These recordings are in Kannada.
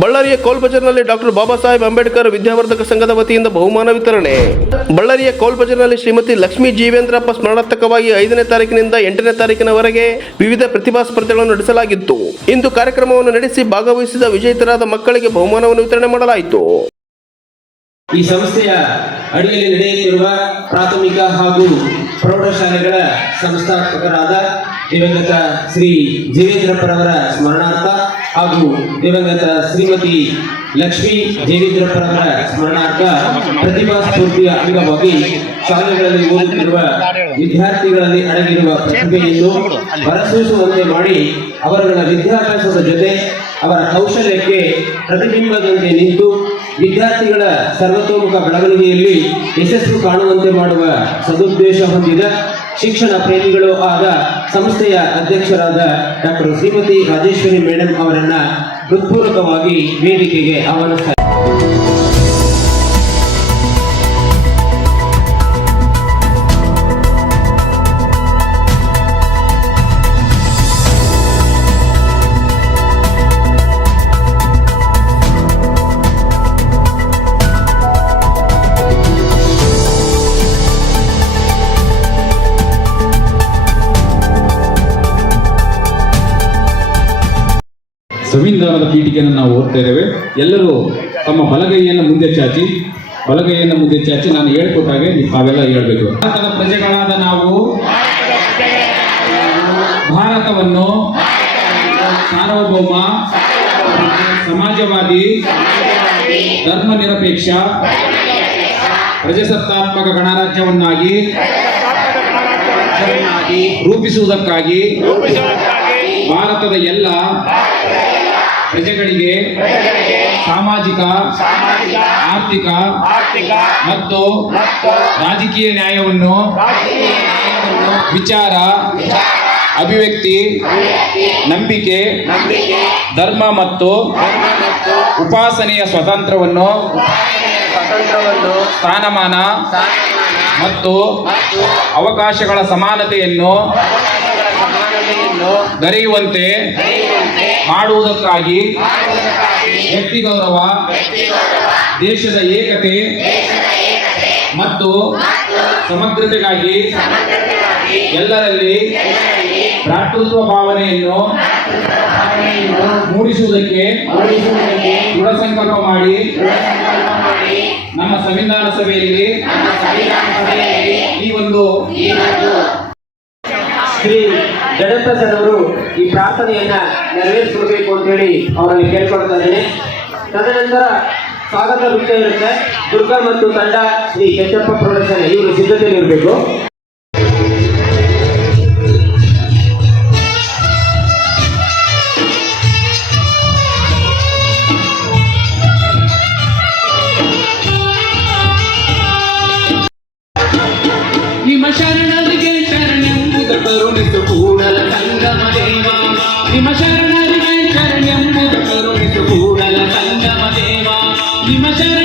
ಬಳ್ಳಾರಿಯ ಕೋಲ್ಬಜರ್ನಲ್ಲಿ ಡಾಕ್ಟರ್ ಬಾಬಾ ಸಾಹೇಬ್ ಅಂಬೇಡ್ಕರ್ ವಿದ್ಯಾವರ್ಧಕ ಸಂಘದ ವತಿಯಿಂದ ಬಹುಮಾನ ವಿತರಣೆ. ಬಳ್ಳಾರಿಯ ಕೋಲ್ಬಜರ್ನಲ್ಲಿ ಶ್ರೀಮತಿ ಲಕ್ಷ್ಮೀ ಜೀವೇಂದ್ರಪ್ಪ ಸ್ಮರಣಾರ್ಥಕವಾಗಿ ಐದನೇ ತಾರೀಕಿನಿಂದ ಎಂಟನೇ ತಾರೀಕಿನವರೆಗೆ ವಿವಿಧ ಪ್ರತಿಭಾ ಸ್ಪರ್ಧೆಗಳನ್ನು ನಡೆಸಲಾಗಿತ್ತು. ಇಂದು ಕಾರ್ಯಕ್ರಮವನ್ನು ನಡೆಸಿ ಭಾಗವಹಿಸಿದ ವಿಜೇತರಾದ ಮಕ್ಕಳಿಗೆ ಬಹುಮಾನವನ್ನು ವಿತರಣೆ ಮಾಡಲಾಯಿತು. ಈ ಸಂಸ್ಥೆಯ ಅಡಿಯಲ್ಲಿ ನಡೆಯುತ್ತಿರುವ ಪ್ರಾಥಮಿಕ ಹಾಗೂ ಪ್ರೌಢಶಾಲೆಗಳ ಸಂಸ್ಥಾಪಕರಾದ ದಿವಂಗತ ಶ್ರೀ ಜೀವೇಂದ್ರಪ್ಪರವರ ಸ್ಮರಣಾರ್ಥ ಹಾಗೂ ದಿವಂಗತ ಶ್ರೀಮತಿ ಲಕ್ಷ್ಮೀ ಜೀವೇಂದ್ರಪ್ಪರವರ ಸ್ಮರಣಾರ್ಥ ಪ್ರತಿಭಾ ಸ್ಫೂರ್ತಿಯ ಅಂಗವಾಗಿ ಶಾಲೆಗಳಲ್ಲಿ ಓದುತ್ತಿರುವ ವಿದ್ಯಾರ್ಥಿಗಳಲ್ಲಿ ಅಡಗಿರುವ ಪ್ರತಿಭೆಯನ್ನು ಹೊರಸೂಸುವಂತೆ ಮಾಡಿ ಅವರುಗಳ ವಿದ್ಯಾಭ್ಯಾಸದ ಜೊತೆ ಅವರ ಕೌಶಲ್ಯಕ್ಕೆ ಪ್ರತಿಬಿಂಬದಂತೆ ನಿಂತು ವಿದ್ಯಾರ್ಥಿಗಳ ಸರ್ವತೋಮುಖ ಬೆಳವಣಿಗೆಯಲ್ಲಿ ಯಶಸ್ಸು ಕಾಣುವಂತೆ ಮಾಡುವ ಸದುದ್ದೇಶ ಹೊಂದಿದ ಶಿಕ್ಷಣ ಪ್ರೇಮಿಗಳು ಆದ ಸಂಸ್ಥೆಯ ಅಧ್ಯಕ್ಷರಾದ ಡಾಕ್ಟರ್ ಶ್ರೀಮತಿ ರಾಜೇಶ್ವರಿ ಮೇಡಮ್ ಅವರನ್ನ ಹೃತ್ಪೂರ್ವಕವಾಗಿ ವೇದಿಕೆಗೆ ಆಹ್ವಾನಿಸ್ತಾರೆ ಸಂವಿಧಾನದ ಪೀಠಿಕೆಯನ್ನು ನಾವು ಓದ್ತಾ ಇದ್ದೇವೆ. ಎಲ್ಲರೂ ತಮ್ಮ ಬಲಗೈಯನ್ನು ಮುಂದೆ ಚಾಚಿ ಬಲಗೈಯನ್ನು ಮುಂದೆ ಚಾಚಿ ನಾನು ಹೇಳ್ಕೊಟ್ಟಾಗೆ ನೀವು ತಾವೆಲ್ಲ ಹೇಳ್ಬೇಕು. ಭಾರತದ ಪ್ರಜೆಗಳಾದ ನಾವು ಭಾರತವನ್ನು ಸಾರ್ವಭೌಮ ಸಮಾಜವಾದಿ ಧರ್ಮ ನಿರಪೇಕ್ಷ ಪ್ರಜಾಸತ್ತಾತ್ಮಕ ಗಣರಾಜ್ಯವನ್ನಾಗಿ ರೂಪಿಸುವುದಕ್ಕಾಗಿ ಭಾರತದ ಎಲ್ಲ ಪ್ರಜೆಗಳಿಗೆ ಸಾಮಾಜಿಕ ಆರ್ಥಿಕ ಮತ್ತು ರಾಜಕೀಯ ನ್ಯಾಯವನ್ನು ವಿಚಾರ ಅಭಿವ್ಯಕ್ತಿ ನಂಬಿಕೆ ಧರ್ಮ ಮತ್ತು ಉಪಾಸನೆಯ ಸ್ವತಂತ್ರವನ್ನು ಸ್ಥಾನಮಾನ ಮತ್ತು ಅವಕಾಶಗಳ ಸಮಾನತೆಯನ್ನು ದೊರೆಯುವಂತೆ ಮಾಡುವುದಕ್ಕಾಗಿ ವ್ಯಕ್ತಿ ಗೌರವ ದೇಶದ ಏಕತೆ ಮತ್ತು ಸಮಗ್ರತೆಗಾಗಿ ಎಲ್ಲರಲ್ಲಿ ಭ್ರಾತೃತ್ವ ಭಾವನೆಯನ್ನು ಮೂಡಿಸುವುದಕ್ಕೆ ದೃಢ ಸಂಕಲ್ಪ ಮಾಡಿ ನಮ್ಮ ಸಂವಿಧಾನ ಸಭೆಯಲ್ಲಿ ಈ ಒಂದು ಶ್ರೀ ಜಡಪ್ರಸಾದ್ ಅವರು ಈ ಪ್ರಾರ್ಥನೆಯನ್ನ ನೆರವೇರಿಸಬೇಕು ಅಂತ ಹೇಳಿ ಅವರಲ್ಲಿ ಕೇಳ್ಕೊಳ್ತಾ ಇದ್ದೇನೆ. ತದನಂತರ ಸ್ವಾಗತ ನೃತ್ಯ ಇರುತ್ತೆ. ದುರ್ಗಾ ಮತ್ತು ತಂಡ ಶ್ರೀ ಕೆಚ್ಚಪ್ಪ ಪ್ರೊಡಕ್ಷನ್ ಇವರು ಸಿದ್ಧತೆಯಲ್ಲಿ ಇರಬೇಕು. ನಿಮ್ಮ ಶರಣರಿಗೆ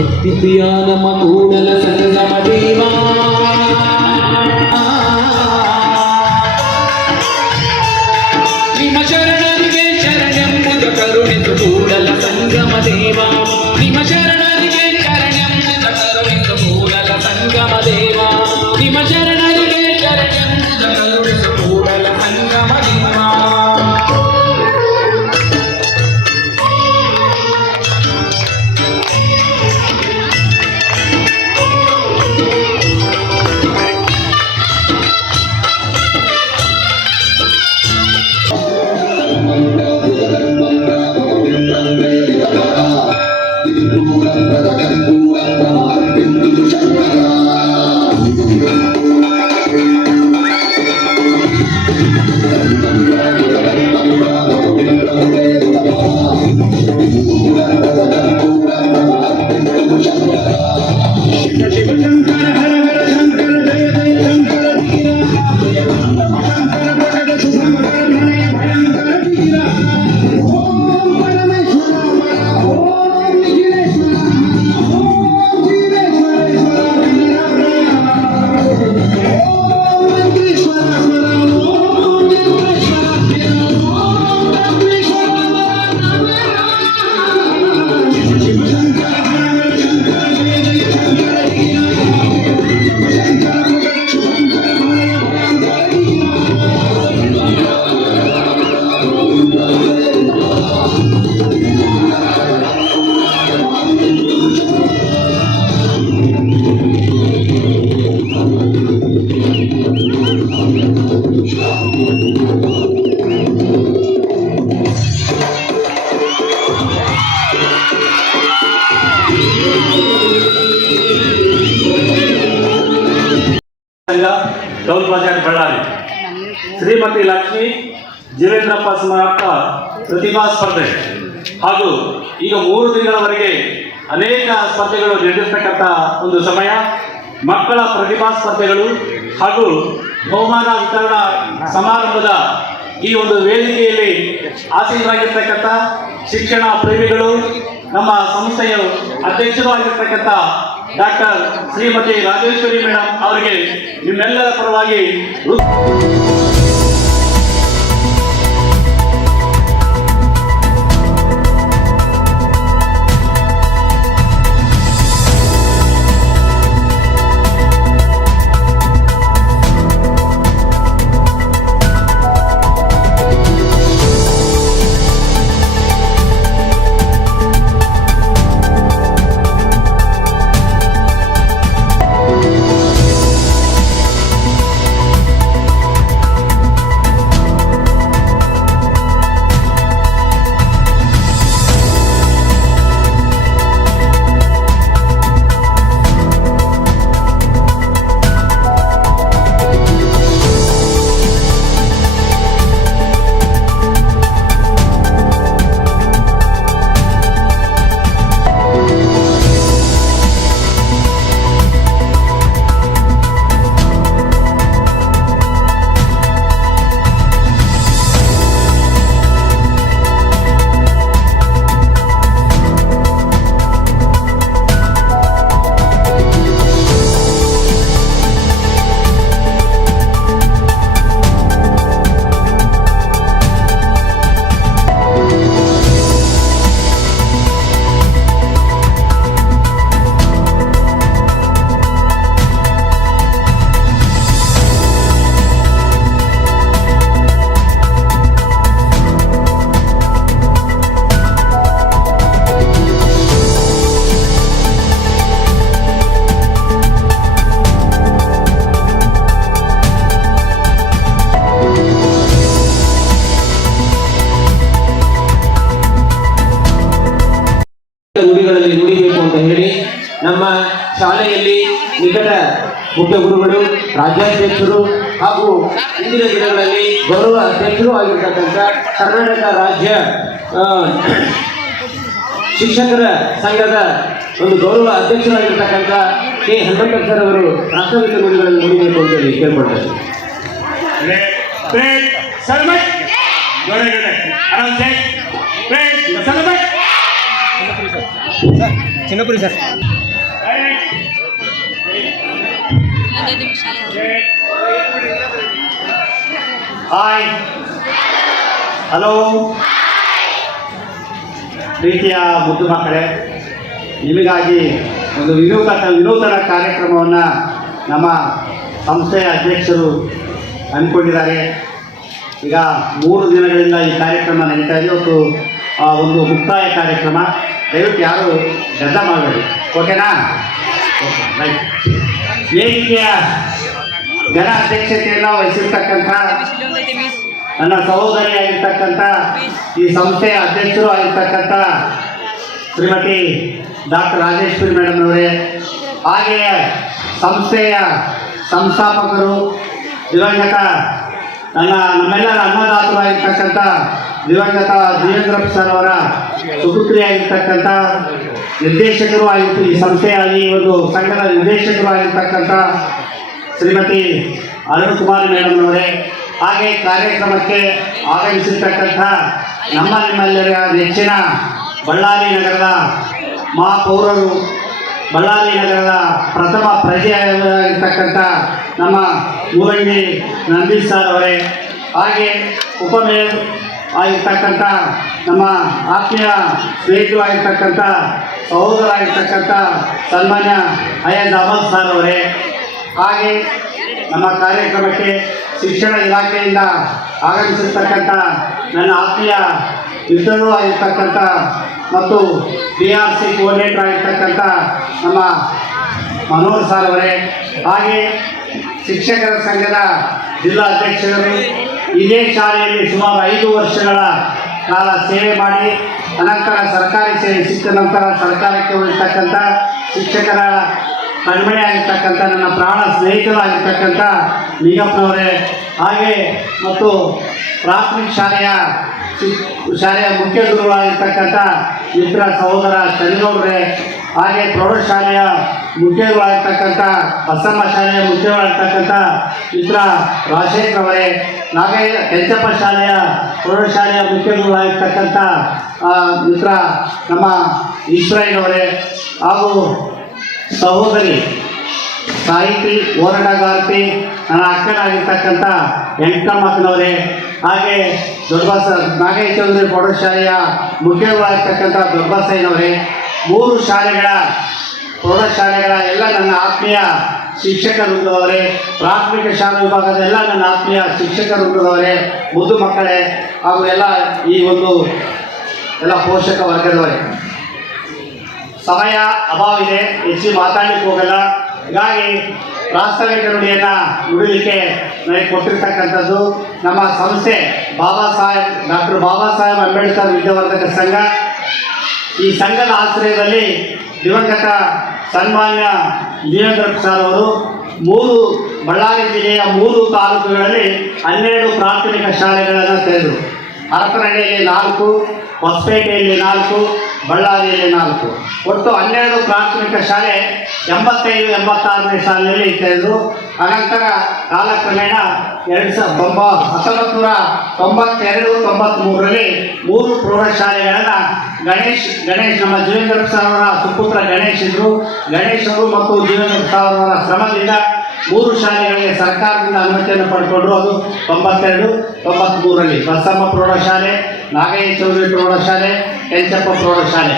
భక్తి ప్రియా నమ కూడల సంగమ దేవా నిమ శరణంగే శరణం కరుణితు కూడల సంగమ ಈಗ ಮೂರು ತಿಂಗಳವರೆಗೆ ಅನೇಕ ಸ್ಪರ್ಧೆಗಳು ನಡೆದಿರ್ತಕ್ಕಂಥ ಒಂದು ಸಮಯ. ಮಕ್ಕಳ ಪ್ರತಿಭಾ ಸ್ಪರ್ಧೆಗಳು ಹಾಗೂ ಬಹುಮಾನ ವಿತರಣಾ ಸಮಾರಂಭದ ಈ ಒಂದು ವೇದಿಕೆಯಲ್ಲಿ ಆಸೀನರಾಗಿರ್ತಕ್ಕಂಥ ಶಿಕ್ಷಣ ಪ್ರೇಮಿಗಳು, ನಮ್ಮ ಸಂಸ್ಥೆಯ ಅಧ್ಯಕ್ಷರೂ ಆಗಿರ್ತಕ್ಕಂಥ ಡಾಕ್ಟರ್ ಶ್ರೀಮತಿ ರಾಜೇಶ್ವರಿ ಮೇಡಮ್ ಅವರಿಗೆ ನಿಮ್ಮೆಲ್ಲರ ಪರವಾಗಿ ಮುಖ್ಯ ಗುರುಗಳು ರಾಜ್ಯಾಧ್ಯಕ್ಷರು ಹಾಗೂ ಇಂದಿನ ದಿನಗಳಲ್ಲಿ ಗೌರವ ಅಧ್ಯಕ್ಷರು ಆಗಿರ್ತಕ್ಕಂಥ ಕರ್ನಾಟಕ ರಾಜ್ಯ ಶಿಕ್ಷಕರ ಸಂಘದ ಒಂದು ಗೌರವ ಅಧ್ಯಕ್ಷರಾಗಿರ್ತಕ್ಕಂಥ ಕೆ. ಹನುಮಂತ ಸರ್ ಅವರು ಪ್ರಾಸ್ತಾವಿಕ ಗುರುಗಳನ್ನು ನೋಡಬೇಕು ಅಂತ ಹೇಳಿ ಕೇಳ್ಕೊಳ್ತಾರೆ. ಚಿನ್ನಪುರಿ Celebrate. ಹಾಯ್ ಹಲೋ ಪ್ರೀತಿಯ ಮುದ್ದು ಮಕ್ಕಳೇ ನಿಮಗಾಗಿ ಒಂದು ವಿನೂತನ ವಿನೂತನ ಕಾರ್ಯಕ್ರಮವನ್ನು ನಮ್ಮ ಸಂಸ್ಥೆಯ ಅಧ್ಯಕ್ಷರು ಹಮ್ಮಿಕೊಂಡಿದ್ದಾರೆ. ಈಗ ಮೂರು ದಿನಗಳಿಂದ ಈ ಕಾರ್ಯಕ್ರಮ ನಡೀತಾ ಇದೆ. ಆ, ಒಂದು ಮುಕ್ತಾಯ ಕಾರ್ಯಕ್ರಮ. ದಯವಿಟ್ಟು ಯಾರು ಗದ್ದ ಮಾಡಬೇಡಿ. ಓಕೆನಾ ಓಕೆ ರೈಟ್ ವೇದಿಕೆಯ ಜನ ಅಧ್ಯಕ್ಷತೆಯನ್ನು ವಹಿಸಿರ್ತಕ್ಕಂಥ ನನ್ನ ಸಹೋದರಿಯಾಗಿರ್ತಕ್ಕಂಥ ಈ ಸಂಸ್ಥೆಯ ಅಧ್ಯಕ್ಷರು ಆಗಿರ್ತಕ್ಕಂಥ ಶ್ರೀಮತಿ ಡಾಕ್ಟರ್ ರಾಜೇಶ್ವರಿ ಮೇಡಮ್ ಅವರೇ ಹಾಗೆಯೇ ಸಂಸ್ಥೆಯ ಸಂಸ್ಥಾಪಕರು, ದಿವಂಗತ ನನ್ನ ನಮ್ಮೆಲ್ಲರ ಅನ್ನದಾತರಾಗಿರ್ತಕ್ಕಂಥ ದಿವಂಗತ ದೇವೇಂದ್ರಪ್ಪ ಸರ್ ಅವರ ಸುಪುತ್ರಿಯಾಗಿರ್ತಕ್ಕಂಥ ನಿರ್ದೇಶಕರು ಆಗಿತ್ತು ಈ ಸಂಸ್ಥೆಯ ಈ ಒಂದು ಸಂಘದ ನಿರ್ದೇಶಕರು ಆಗಿರ್ತಕ್ಕಂಥ ಶ್ರೀಮತಿ ಅರುಣ್ ಕುಮಾರ್ ಮೇಡಮ್ ಅವರೇ, ಹಾಗೆ ಕಾರ್ಯಕ್ರಮಕ್ಕೆ ಆಗಮಿಸಿರ್ತಕ್ಕಂಥ ನಮ್ಮ ನಿಮ್ಮೆಲ್ಲರ ನೆಚ್ಚಿನ ಬಳ್ಳಾರಿ ನಗರದ ಮಹಾಪೌರರು ಬಳ್ಳಾರಿ ನಗರದ ಪ್ರಥಮ ಪ್ರಜೆಯಾಗಿರ್ತಕ್ಕಂಥ ನಮ್ಮ ಮೂಲಂಗಿ ನಂದೀಶ್ ಸರ್ ಅವರೇ, ಹಾಗೆ ಉಪಮೇಯರ್ ಆಗಿರ್ತಕ್ಕಂಥ ನಮ್ಮ ಆತ್ಮೀಯ ಸ್ನೇಹಿತರು ಆಗಿರ್ತಕ್ಕಂಥ ಸಹೋದರಾಗಿರ್ತಕ್ಕಂಥ ಸನ್ಮಾನ್ಯ ಅಯ್ಯದ್ ಅಹಮದ್ ಸರ್ ಅವರೇ, ಹಾಗೆ ನಮ್ಮ ಕಾರ್ಯಕ್ರಮಕ್ಕೆ ಶಿಕ್ಷಣ ಇಲಾಖೆಯಿಂದ ಆಗಮಿಸಿರ್ತಕ್ಕಂಥ ನನ್ನ ಆತ್ಮೀಯ ಮಿತ್ರರು ಆಗಿರ್ತಕ್ಕಂಥ ಮತ್ತು ಬಿ ಆರ್ ಸಿ ಕೋಆರ್ಡಿನೇಟರ್ ಆಗಿರ್ತಕ್ಕಂಥ ನಮ್ಮ ಮನೋಹರ್ ಸಾರ್ ಅವರೇ, ಹಾಗೆ ಶಿಕ್ಷಕರ ಸಂಘದ ಜಿಲ್ಲಾ ಅಧ್ಯಕ್ಷರು, ಇದೇ ಶಾಲೆಯಲ್ಲಿ ಸುಮಾರು ಐದು ವರ್ಷಗಳ ಕಾಲ ಸೇವೆ ಮಾಡಿ, ಅನಂತರ ಸರ್ಕಾರಿ ಸೇವೆ ಸಿಕ್ಕ ನಂತರ ಸರ್ಕಾರಕ್ಕೆ ಹೋಗಿರ್ತಕ್ಕಂಥ ಶಿಕ್ಷಕರ ಕಣ್ಮಣೆ ಆಗಿರ್ತಕ್ಕಂಥ, ನನ್ನ ಪ್ರಾಣ ಸ್ನೇಹಿತರಾಗಿರ್ತಕ್ಕಂಥ ನಿಗಮ್ನವರೇ, ಹಾಗೆ ಮತ್ತು ಪ್ರಾಥಮಿಕ ಶಾಲೆಯ ಶಾಲೆಯ ಮುಖ್ಯ ಗುರುಗಳಾಗಿರ್ತಕ್ಕಂಥ ಮಿತ್ರ ಸಹೋದರ ಚಂದ್ರಗೌಡ್ರೆ ಹಾಗೆ ಪ್ರೌಢಶಾಲೆಯ ಮುಖ್ಯಗಳಾಗಿರ್ತಕ್ಕಂಥ ಬಸಮ್ಮ ಶಾಲೆಯ ಮುಖ್ಯಗಳಾಗಿರ್ತಕ್ಕಂಥ ಮಿತ್ರ ರಾಜಶೇಖರ್ ಅವರೇ ನಾಗೇ ಕೆಂಚಪ್ಪ ಶಾಲೆಯ ಪ್ರೌಢಶಾಲೆಯ ಮುಖ್ಯಗಳಾಗಿರ್ತಕ್ಕಂಥ ಆ, ಮಿತ್ರ ನಮ್ಮ ಈಶ್ವರಯ್ಯನವರೇ ಹಾಗೂ ಸಹೋದರಿ ಸಾಹಿತಿ ಹೋರಾಟಗಾರ್ತಿ ನನ್ನ ಅಕ್ಕನಾಗಿರ್ತಕ್ಕಂಥ ಎಂಟಮ್ಮಕ್ಕನವರೇ ಹಾಗೆ ದೊಡ್ಡಬಸ ಚಂದ್ರ ಪ್ರೌಢಶಾಲೆಯ ಮುಖ್ಯವಾಗಿರ್ತಕ್ಕಂಥ ದೊಡ್ಡಬಸಯ್ಯನವರೇ, ಮೂರು ಶಾಲೆಗಳ ಪ್ರೌಢಶಾಲೆಗಳ ಎಲ್ಲ ನನ್ನ ಆತ್ಮೀಯ ಶಿಕ್ಷಕ ವೃಂದದವರೇ, ಪ್ರಾಥಮಿಕ ಶಾಲಾ ವಿಭಾಗದ ಎಲ್ಲ ನನ್ನ ಆತ್ಮೀಯ ಶಿಕ್ಷಕ ವೃಂದದವರೇ, ಮುದ್ದು ಮಕ್ಕಳೇ, ಹಾಗೂ ಎಲ್ಲ ಈ ಒಂದು ಎಲ್ಲ ಪೋಷಕ ವರ್ಗದವರೇ. ಸಮಯ ಅಭಾವಿದೆ ಹೆಚ್ಚು ಮಾತಾಡಲಿಕ್ಕೆ ಹೋಗಲ್ಲ. ಹೀಗಾಗಿ ಪ್ರಾಸ್ತಾವಿಕ ನುಡಿಯನ್ನ ನುಡಿಲಿಕ್ಕೆ ನನಗೆ ಕೊಟ್ಟಿರ್ತಕ್ಕಂಥದ್ದು ನಮ್ಮ ಸಂಸ್ಥೆ ಬಾಬಾ ಸಾಹೇಬ್, ಡಾಕ್ಟರ್ ಬಾಬಾ ಸಾಹೇಬ್ ಅಂಬೇಡ್ಕರ್ ವಿದ್ಯಾವರ್ಧಕ ಸಂಘ. ಈ ಸಂಘದ ಆಶ್ರಯದಲ್ಲಿ ದಿವಂಗತ ಸನ್ಮಾನ್ಯ ವೀರೇಂದ್ರ ಪ್ರಸಾದ್ ಅವರು ಮೂರು ಬಳ್ಳಾರಿ ಜಿಲ್ಲೆಯ ಮೂರು ತಾಲೂಕುಗಳಲ್ಲಿ ಹನ್ನೆರಡು ಪ್ರಾಥಮಿಕ ಶಾಲೆಗಳನ್ನು ತೆರೆದರು. ಹರಪನಹಳ್ಳಿಯಲ್ಲಿ ನಾಲ್ಕು, ಹೊಸಪೇಟೆಯಲ್ಲಿ ನಾಲ್ಕು, ಬಳ್ಳಾರಿಯಲ್ಲಿ ನಾಲ್ಕು. ಒಟ್ಟು ಹನ್ನೆರಡು ಪ್ರಾಥಮಿಕ ಶಾಲೆ ಎಂಬತ್ತೈದು, ಎಂಬತ್ತಾರನೇ ಸಾಲಿನಲ್ಲಿ ತೆರೆದು ಅನಂತರ ಕಾಲಕ್ರಮೇಣ ಎರಡು ಸಾವಿರದ ತೊಂಬ ಹತ್ತೊಂಬತ್ತು ನೂರ ತೊಂಬತ್ತೆರಡು ತೊಂಬತ್ತ್ಮೂರರಲ್ಲಿ ಮೂರು ಪ್ರೌಢಶಾಲೆಗಳನ್ನು ಗಣೇಶ್ ಗಣೇಶ್, ನಮ್ಮ ಜೀವೇಂದ್ರ ಪ್ರಸಾದ್ ಅವರ ಸುಪುತ್ರ ಗಣೇಶ್ ಇದ್ದರು ಗಣೇಶ್ ಅವರು ಮತ್ತು ಜೀವೇಂದ್ರ ಪ್ರಸಾದ್ ಅವರ ಶ್ರಮದಿಂದ ಮೂರು ಶಾಲೆಗಳಿಗೆ ಸರ್ಕಾರದಿಂದ ಅನುಮತಿಯನ್ನು ಪಡ್ಕೊಂಡ್ರು ಅದು ತೊಂಬತ್ತೆರಡು ತೊಂಬತ್ತ್ಮೂರರಲ್ಲಿ ಬಸಮ್ಮ ಪ್ರೌಢಶಾಲೆ ನಾಗಯ್ಯ ಚೌಧರಿ ಪ್ರೌಢಶಾಲೆ, ಕೆಂಚಪ್ಪ ಪ್ರೌಢಶಾಲೆ.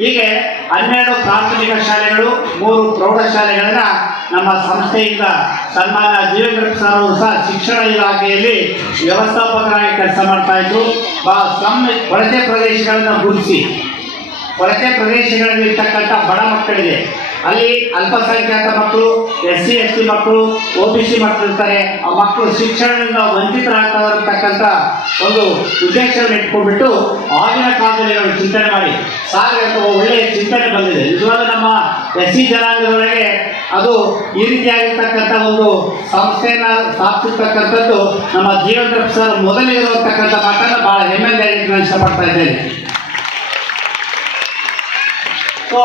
ಹೀಗೆ ಹನ್ನೆರಡು ಪ್ರಾಥಮಿಕ ಶಾಲೆಗಳು, ಮೂರು ಪ್ರೌಢಶಾಲೆಗಳನ್ನ ನಮ್ಮ ಸಂಸ್ಥೆಯಿಂದ ಸನ್ಮಾನ ಜೀವೇಂದ್ರ ಪ್ರಸಾದ್ ಅವರು ಸಹ ಶಿಕ್ಷಣ ಇಲಾಖೆಯಲ್ಲಿ ವ್ಯವಸ್ಥಾಪಕರಾಗಿ ಕೆಲಸ ಮಾಡ್ತಾ ಸಮ್ ಕೊಳಚೆ ಪ್ರದೇಶಗಳನ್ನು ಗುರುತಿಸಿ. ಕೊರತೆ ಪ್ರದೇಶಗಳಲ್ಲಿ ಇರ್ತಕ್ಕಂಥ ಬಡ ಮಕ್ಕಳಿಗೆ ಅಲ್ಲಿ ಅಲ್ಪಸಂಖ್ಯಾತ ಮಕ್ಕಳು ಎಸ್ ಸಿ ಎಸ್ ಟಿ ಮಕ್ಕಳು, ಒ ಬಿ ಸಿ ಮಕ್ಕಳು ಇರ್ತಾರೆ. ಆ ಮಕ್ಕಳು ಶಿಕ್ಷಣದಿಂದ ವಂಚಿತರಾಗ್ತಾ ಇರತಕ್ಕಂಥ ಒಂದು ಉದ್ದೇಶವನ್ನು ಇಟ್ಕೊಂಡ್ಬಿಟ್ಟು ಆಗಿನ ಕಾಲದಲ್ಲಿ ನಾವು ಚಿಂತನೆ ಮಾಡಿ. ಅಥವಾ ಒಳ್ಳೆಯ ಚಿಂತನೆ ಬಂದಿದೆ. ನಿಜವಾದ ನಮ್ಮ ಎಸ್ ಸಿ ಜನಾಂಗದೊಳಗೆ ಅದು ಈ ರೀತಿಯಾಗಿರ್ತಕ್ಕಂಥ ಒಂದು ಸಂಸ್ಥೆಯನ್ನು ಸ್ಥಾಪಿಸಿರ್ತಕ್ಕಂಥದ್ದು ನಮ್ಮ ಜೀವನ ಸರ್ ಮೊದಲಿರುವಂತಕ್ಕಂಥ ಮಾತನ್ನು ಭಾಳ ಹೆಮ್ಮೆಯಿಂದ ನಾನು ಇಷ್ಟಪಡ್ತಾ ಇದ್ದೇನೆ. ಸೊ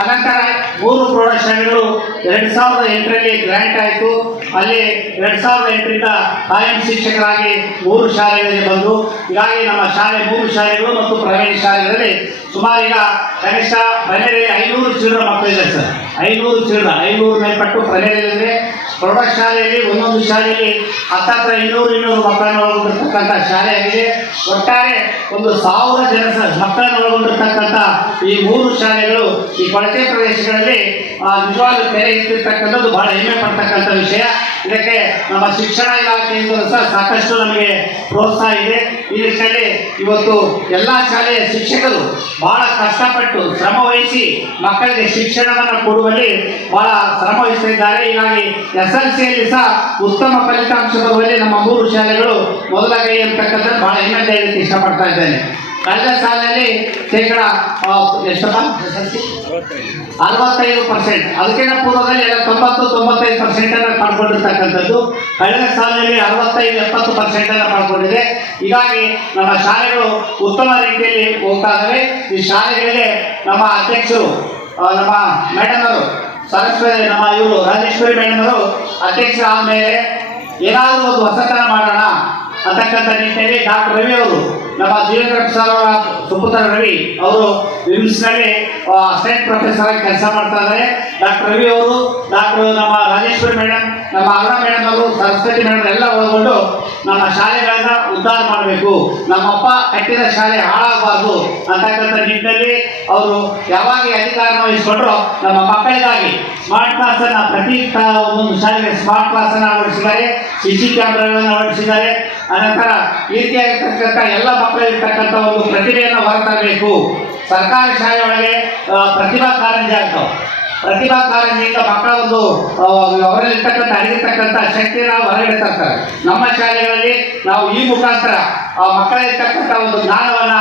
ಅನಂತರ ಮೂರು ಪ್ರೌಢಶಾಲೆಗಳು ಎರಡು ಸಾವಿರದ ಎಂಟರಲ್ಲಿ ಗ್ರ್ಯಾಂಟ್ ಆಯಿತು. ಅಲ್ಲಿ ಎರಡು ಸಾವಿರದ ಎಂಟರಿಂದ ಕಾಯಂ ಶಿಕ್ಷಕರಾಗಿ ಮೂರು ಶಾಲೆಗಳಿಗೆ ಬಂದು, ಹೀಗಾಗಿ ನಮ್ಮ ಶಾಲೆ ಮೂರು ಶಾಲೆಗಳು ಮತ್ತು ಪ್ರೈವೇಟ್ ಶಾಲೆಗಳಲ್ಲಿ ಸುಮಾರು ಈಗ ಕನಿಷ್ಠ ಪ್ರೈಮರಿಯಲ್ಲಿ ಐನೂರು ಚಿಲ್ಡ್ರ ಮಕ್ಕಳಿದ್ದಾರೆ ಸರ್. ಐನೂರು ಚಿಲ್ಡ್ರ ಐನೂರು ಮೇಲ್ಪಟ್ಟು ಪ್ರೈಮರಿಯಲ್ಲಿ ಪ್ರೌಢಶಾಲೆಯಲ್ಲಿ ಒಂದೊಂದು ಶಾಲೆಯಲ್ಲಿ ಹತ್ತತ್ರ ಇನ್ನೂರು ಇನ್ನೂರು ಮಕ್ಕಳನ್ನು ಒಳಗೊಂಡಿರ್ತಕ್ಕಂಥ ಶಾಲೆಯಾಗಿದೆ ಒಟ್ಟಾರೆ ಒಂದು ಸಾವಿರ ಜನ ಮಕ್ಕಳನ್ನು ಒಳಗೊಂಡಿರ್ತಕ್ಕಂಥ ಈ ಮೂರು ಶಾಲೆಗಳು ಈ ಕೊಳಚೆ ಪ್ರದೇಶಗಳಲ್ಲಿ ನಿಜವಾಗ್ಲೂ ತೆರೆ ಇಟ್ಟಿರ್ತಕ್ಕಂಥದ್ದು ಬಹಳ ಹೆಮ್ಮೆ ಪಡ್ತಕ್ಕಂಥ ವಿಷಯ. ಇದಕ್ಕೆ ನಮ್ಮ ಶಿಕ್ಷಣ ಇಲಾಖೆಯಿಂದ ಸಹ ಸಾಕಷ್ಟು ನಮಗೆ ಪ್ರೋತ್ಸಾಹ ಇದೆ. ಈ ನಿಟ್ಟಿನಲ್ಲಿ ಇವತ್ತು ಎಲ್ಲ ಶಾಲೆಯ ಶಿಕ್ಷಕರು ಬಹಳ ಕಷ್ಟಪಟ್ಟು ಶ್ರಮ ವಹಿಸಿ ಮಕ್ಕಳಿಗೆ ಶಿಕ್ಷಣವನ್ನು ಕೊಡುವಲ್ಲಿ ಬಹಳ ಶ್ರಮ ವಹಿಸಿದ್ದಾರೆ ಹೀಗಾಗಿ ಎಸ್ ಎಲ್ ಸಿಯಲ್ಲಿ ಸಹ ಉತ್ತಮ ಫಲಿತಾಂಶ ಬರುವಲ್ಲಿ ನಮ್ಮ ಮೂರು ಶಾಲೆಗಳು ಮೊದಲ ಕೈ ಅಂತಕ್ಕಂಥದ್ದು ಬಹಳ ಹೆಮ್ಮೆ ಇಷ್ಟಪಡ್ತಾ ಇದ್ದೇನೆ. ಕಳೆದ ಸಾಲಿನಲ್ಲಿ ಶೇಕಡ ಎಷ್ಟಪ್ಪ? ಅರವತ್ತೈದು ಪರ್ಸೆಂಟ್ ಅದಕ್ಕಿಂತ ಪೂರ್ವದಲ್ಲಿ ತೊಂಬತ್ತು, ತೊಂಬತ್ತೈದು ಪರ್ಸೆಂಟ್ ಅನ್ನು ಪಡ್ಕೊಂಡಿರ್ತಕ್ಕಂಥದ್ದು. ಕಳೆದ ಸಾಲಿನಲ್ಲಿ ಅರವತ್ತೈದು, ಎಪ್ಪತ್ತು ಪರ್ಸೆಂಟ್ ಅನ್ನು ಪಡ್ಕೊಂಡಿದೆ. ಹೀಗಾಗಿ ನಮ್ಮ ಶಾಲೆಗಳು ಉತ್ತಮ ರೀತಿಯಲ್ಲಿ ಹೋಗ್ತಾ ಇದ್ದಾವೆ ಈ ಶಾಲೆಗಳಿಗೆ ನಮ್ಮ ಅಧ್ಯಕ್ಷರು ನಮ್ಮ ಮೇಡಮ್ ಅವರು ಸರಸ್ವತಿ, ನಮ್ಮ ಇವರು ರಾಜೇಶ್ವರಿ ಮೇಡಮ್ ಅವರು ಅಧ್ಯಕ್ಷ ಆದಮೇಲೆ ಏನಾದರೂ ಒಂದು ಹೊಸತನ ಮಾಡೋಣ ಅಂತಕ್ಕಂಥ ನಿಟ್ಟಿನಲ್ಲಿ ಡಾಕ್ಟರ್ ರವಿ ಅವರು ನಮ್ಮ ಜೀವನ ಅವರ ಸುಪುತ್ರ ರವಿ ಅವರು ವಿಮ್ಸ್ನಲ್ಲಿ ಅಸಿಸ್ಟೆಂಟ್ ಪ್ರೊಫೆಸರ್ ಆಗಿ ಕೆಲಸ ಮಾಡ್ತಾ ಇದ್ದಾರೆ. ಡಾಕ್ಟರ್ ರವಿ ಅವರು, ಡಾಕ್ಟರ್ ನಮ್ಮ ರಾಜೇಶ್ವರಿ ಮೇಡಮ್ ನಮ್ಮ ಅರುಣ ಮೇಡಮ್ ಅವರು, ಸರಸ್ವತಿ ಮೇಡಮ್ ಎಲ್ಲ ಒಳಗೊಂಡು ನಮ್ಮ ಶಾಲೆಗಳನ್ನ ಉದ್ಧಾರ ಮಾಡಬೇಕು. ನಮ್ಮಪ್ಪ ಕಟ್ಟಿದ ಶಾಲೆ ಹಾಳಾಗಬಾರ್ದು ಅಂತಕ್ಕಂಥ ನಿಟ್ಟಿನಲ್ಲಿ ಅವರು ಯಾವಾಗ ಈ ಅಧಿಕಾರನ ವಹಿಸ್ಕೊಂಡ್ರು ನಮ್ಮ ಮಕ್ಕಳಿಗಾಗಿ ಸ್ಮಾರ್ಟ್ ಕ್ಲಾಸ್ ಅನ್ನ ಪ್ರತಿ ಒಂದೊಂದು ಶಾಲೆಗೆ ಸ್ಮಾರ್ಟ್ ಕ್ಲಾಸ್ ಅನ್ನ ಅಳವಡಿಸಿದ್ದಾರೆ ಸಿ ಸಿ ಕ್ಯಾಮ್ರಾಗಳನ್ನು ಅಳವಡಿಸಿದ್ದಾರೆ. ಅನಂತರ ಈ ರೀತಿಯಾಗಿರ್ತಕ್ಕಂಥ ಎಲ್ಲ ಮಕ್ಕಳಿರ್ತಕ್ಕಂಥ ಒಂದು ಪ್ರತಿಭೆಯನ್ನು ಹೊರತರಬೇಕು. ಸರ್ಕಾರಿ ಶಾಲೆಯೊಳಗೆ ಪ್ರತಿಭಾ ಕಾರಂಜಿ ಆಗ್ತಾವೆ. ಪ್ರತಿಭಾ ಕಾರಂಜಿಯಿಂದ ಮಕ್ಕಳ ಒಂದು ಅವರಲ್ಲಿರ್ತಕ್ಕಂಥ ಅಡಗಿರ್ತಕ್ಕಂಥ ಶಕ್ತಿಯನ್ನು ಹೊರಗಡೆ ತರ್ತಾರೆ ನಮ್ಮ ಶಾಲೆಗಳಲ್ಲಿ ನಾವು ಈ ಮುಖಾಂತರ, ಆ ಮಕ್ಕಳಲ್ಲಿರ್ತಕ್ಕಂಥ ಒಂದು ಜ್ಞಾನವನ್ನ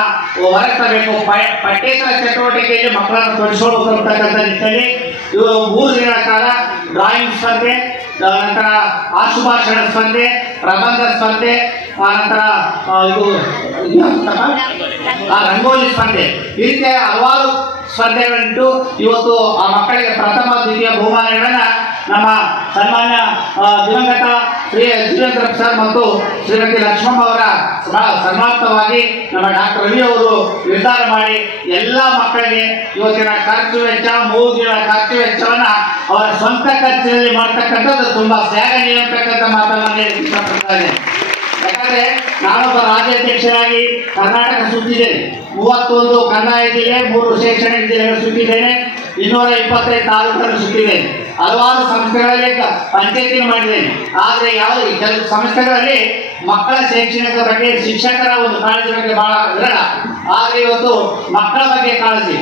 ಹೊರಗೆ ತರಬೇಕು ಪ- ಪಠ್ಯೇತರ ಚಟುವಟಿಕೆಯಲ್ಲಿ ಮಕ್ಕಳನ್ನು ತೊಡಗಿಸೋದು ಅಂತಕ್ಕಂಥ ನಿಟ್ಟಿನಲ್ಲಿ ಇವರು ಮೂರು ದಿನಗಳ ಕಾಲ ಡ್ರಾಯಿಂಗ್ ಸ್ಪರ್ಧೆ ನಂತರ ಆಶುಭಾಷಣ ಸ್ಪರ್ಧೆ ಪ್ರಬಂಧ ಸ್ಪರ್ಧೆ ಆನಂತರ ನಂತರ ಇದು ರಂಗೋಲಿ ಸ್ಪರ್ಧೆ ಈ ರೀತಿಯ ಹಲವಾರು ಸ್ಪರ್ಧೆಗಳಿಟ್ಟು ಇವತ್ತು ಆ ಮಕ್ಕಳಿಗೆ ಪ್ರಥಮ, ದ್ವಿತೀಯ ಬಹುಮಾನಗಳನ್ನ ನಮ್ಮ ಸನ್ಮಾನ್ಯ ದಿವಂಗತ ಶ್ರೀ ಜಿತೇಂದ್ರ ಸರ್ ಮತ್ತು ಶ್ರೀಮತಿ ಲಕ್ಷ್ಮಮ್ಮ ಅವರ ಸನ್ಮಾರ್ಥವಾಗಿ ನಮ್ಮ ಡಾಕ್ಟರ್ ರವಿ ಅವರು ನಿರ್ಧಾರ ಮಾಡಿ ಎಲ್ಲ ಮಕ್ಕಳಿಗೆ ಇವತ್ತಿನ ಖರ್ಚು ವೆಚ್ಚ ಮೂರು ದಿನ ಖರ್ಚು ವೆಚ್ಚವನ್ನ ಅವರ ಸ್ವಂತ ಖರ್ಚಿನಲ್ಲಿ ಮಾಡ್ತಕ್ಕಂಥದ್ದು ತುಂಬಾ ಶ್ಲಾಘನೀಯ ಅಂತಕ್ಕಂಥ ಮಾತನ್ನ ಇಷ್ಟಪಡ್ತಾ ಯಾಕಂದ್ರೆ ನಾನೊಬ್ಬ ರಾಜ್ಯಾಧ್ಯಕ್ಷರಾಗಿ ಕರ್ನಾಟಕ ಸುತ್ತಿದ್ದೇನೆ. ಮೂವತ್ತೊಂದು ಕನ್ನಡ ಜಿಲ್ಲೆ ಮೂರು ಶೈಕ್ಷಣಿಕ ಜಿಲ್ಲೆಗಳು ಸುತ್ತಿದ್ದೇನೆ. ಇನ್ನೂರ ಇಪ್ಪತ್ತೈದು ತಾಲೂಕನ್ನು ಸುತ್ತಿದ್ದೇನೆ ಹಲವಾರು ಸಂಸ್ಥೆಗಳಲ್ಲಿ ಪಂಚಾಯತಿ ಮಾಡಿದ್ದೇನೆ ಆದರೆ ಯಾವ ಕೆಲವು ಸಂಸ್ಥೆಗಳಲ್ಲಿ ಮಕ್ಕಳ ಶೈಕ್ಷಣಿಕ ಬಗ್ಗೆ ಶಿಕ್ಷಕರ ಒಂದು ಕಾಳಜಿ ಬಗ್ಗೆ ಬಹಳ ವಿರಳ. ಆದರೆ ಇವತ್ತು ಮಕ್ಕಳ ಬಗ್ಗೆ ಕಾಳಜಿ,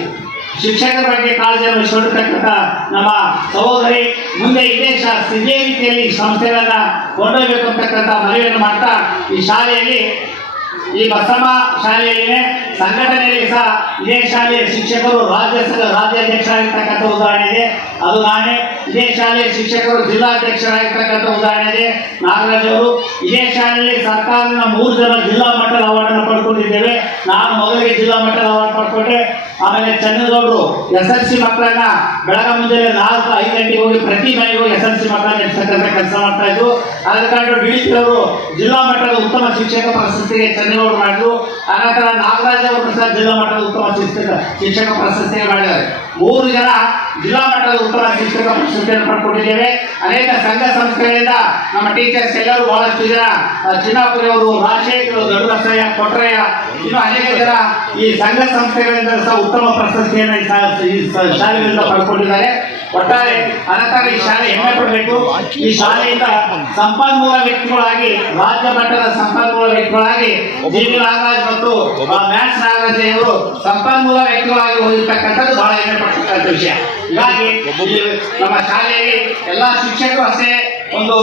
ಶಿಕ್ಷಕರ ಬಗ್ಗೆ ಕಾಳಜಿಯನ್ನು ವಹಿಸಿಕೊಂಡಿರ್ತಕ್ಕಂಥ ನಮ್ಮ ಸಹೋದರಿ ಮುಂದೆ ಇದೇ ಇದೇ ರೀತಿಯಲ್ಲಿ ಸಂಸ್ಥೆಗಳನ್ನು ಕೊಂಡೊಯ್ಬೇಕು ಅಂತಕ್ಕಂಥ ಮನವಿಯನ್ನು ಮಾಡ್ತಾ ಈ ಶಾಲೆಯಲ್ಲಿ ಈ ಬಸಮ್ಮ ಶಾಲೆಯಲ್ಲಿ ಸಂಘಟನೆಯಲ್ಲಿ ಸಹ ಇದೇ ಶಾಲೆಯ ಶಿಕ್ಷಕರು ರಾಜ್ಯ ರಾಜ್ಯಾಧ್ಯಕ್ಷರಾಗಿರ್ತಕ್ಕಂಥ ಉದಾಹರಣೆ ಇದೆ ಅದು ನಾನೇ. ಇದೇ ಶಾಲೆಯ ಶಿಕ್ಷಕರು ಜಿಲ್ಲಾಧ್ಯಕ್ಷರಾಗಿರ್ತಕ್ಕಂಥ ಉದಾಹರಣೆ ಇದೆ ನಾಗರಾಜ್ ಅವರು. ಇದೇ ಶಾಲೆಯಲ್ಲಿ ಸರ್ಕಾರದಿಂದ ಮೂರು ಜನ ಜಿಲ್ಲಾ ಮಟ್ಟದ ಅವಾರ್ಡನ್ನು ಪಡ್ಕೊಂಡಿದ್ದೇವೆ. ನಾನು ಮೊದಲಿಗೆ ಜಿಲ್ಲಾ ಮಟ್ಟದ ಅವಾರ್ಡ್ ಪಡ್ಕೊಂಡೆ. ಆಮೇಲೆ ಚಂದ್ರಗೌಡರು ಎಸ್ ಎಲ್ ಸಿ ಮಕ್ಕಳನ್ನ ಬೆಳಗ್ಗೆ ಮುಂಜಾನೆ ನಾಲ್ಕು ಐದು ಗಂಟೆಗೆ ಹೋಗಿ ಪ್ರತಿ ಮನೆಗೆ ಎಸ್ ಎಲ್ ಸಿ ಮಕ್ಕಳನ್ನ ನಡೆಸತಕ್ಕಂಥ ಕೆಲಸ ಮಾಡ್ತಾ ಇದ್ರು. ಆದ ಕಾರಣ ಡಿ ಜಿಲ್ಲಾ ಮಟ್ಟದ ಉತ್ತಮ ಶಿಕ್ಷಕ ಪ್ರಶಸ್ತಿಗೆ ಚಂದ್ರಗೌಡರು ಮಾಡಿದ್ರು. ಆನಂತರ ನಾಗರಾಜ್ ಅವರು ಸಹ ಜಿಲ್ಲಾ ಮಟ್ಟದ ಉತ್ತಮ ಶಿಕ್ಷಕ ಶಿಕ್ಷಕ ಪ್ರಶಸ್ತಿಗೆ ಮಾಡಿದ್ದಾರೆ. ಮೂರು ಜನ ಜಿಲ್ಲಾ ಮಟ್ಟದ ಉತ್ತಮ ಶಿಕ್ಷಕ ಪ್ರಶಸ್ತಿಯನ್ನು ಪಡ್ಕೊಂಡಿದ್ದೇವೆ. ಅನೇಕ ಸಂಘ ಸಂಸ್ಥೆಗಳಿಂದ ನಮ್ಮ ಟೀಚರ್ಸ್ ಎಲ್ಲರೂ ಬಹಳಷ್ಟು ಜನ ಚಿನ್ನಾಪುರಿ ಅವರು ರಾಜಶೇಖರ್ ದೊಡ್ಡಬಸಯ್ಯ ಕೊಟ್ರಯ್ಯ, ಇನ್ನು ಅನೇಕ ಜನ ಈ ಸಂಘ ಸಂಸ್ಥೆಗಳಿಂದ ಸಹ ಉತ್ತಮ ಪ್ರಶಸ್ತಿಯನ್ನು ಈ ಶಾಲೆಗಳಿಂದ ಪಡ್ಕೊಂಡಿದ್ದಾರೆ. ಒಟ್ಟಾರೆ ಅನಂತರ ಈ ಶಾಲೆ ಹೆಮ್ಮೆ ಪಡಬೇಕು. ಈ ಶಾಲೆಯಿಂದ ಸಂಪನ್ಮೂಲ ವ್ಯಕ್ತಿಗಳಾಗಿ, ರಾಜ್ಯ ಮಟ್ಟದ ಸಂಪನ್ಮೂಲ ವ್ಯಕ್ತಿಗಳಾಗಿ ಜಿ ನಾಗರಾಜ್ ಮತ್ತು ಮ್ಯಾಥ್ಸ್ ನಾಗರಾಜ್ ಅವರು ಸಂಪನ್ಮೂಲ ವ್ಯಕ್ತಿಗಳಾಗಿ ಹೋಗಿರ್ತಕ್ಕಂಥದ್ದು ಬಹಳ ಹೆಮ್ಮೆ ವಿಷಯ ಹೀಗಾಗಿ ನಮ್ಮ ಶಾಲೆಯಲ್ಲಿ ಎಲ್ಲಾ ಶಿಕ್ಷಕರು ಅಷ್ಟೇ ಒಂದು